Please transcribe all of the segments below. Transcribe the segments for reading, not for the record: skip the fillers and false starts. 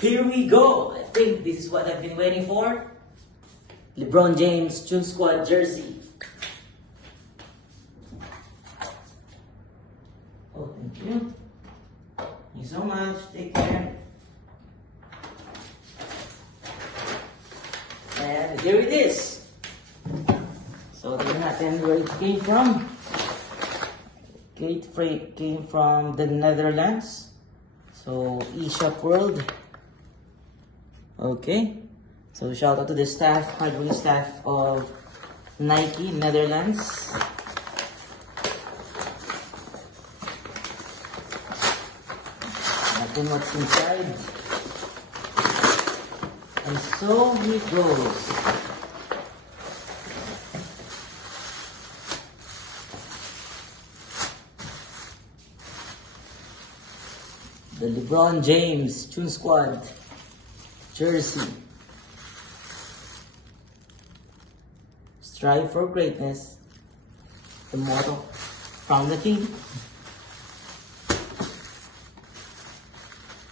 Here we go. I think this is what I've been waiting for. LeBron James Tune Squad jersey. Oh, thank you. Thank you so much. Take care. And here it is. So tingnan natin where it came from. It came from the Netherlands. So eShop World. Okay. So shout out to the staff, hardworking staff of Nike Netherlands. Natin what's inside. And so it goes. The LeBron James Tune Squad jersey. Strive for greatness. The motto from the king.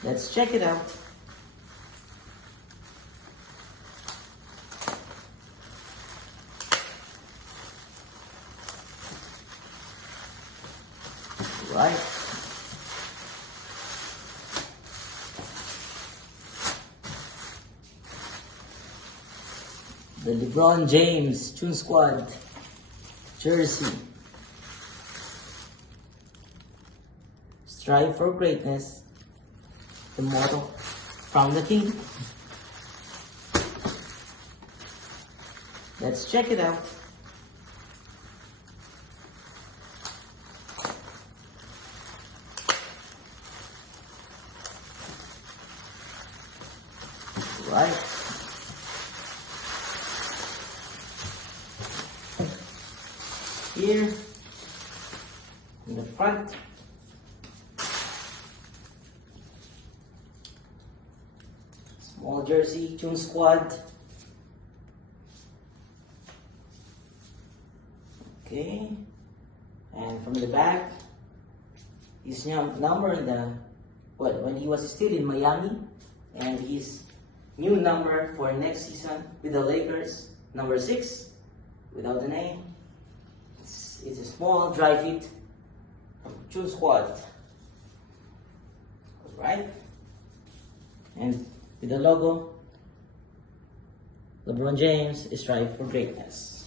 Let's check it out. Right. The LeBron James Tune Squad jersey. Strive for greatness. The motto from the king. Let's check it out. Right. Here in the front, small jersey, Tune Squad. Okay, and from the back, his number in the when he was still in Miami, and his new number for next season with the Lakers, number 6, without the name. It's a small dry fit Tune Squad. Alright. And with the logo, LeBron James, strive for greatness.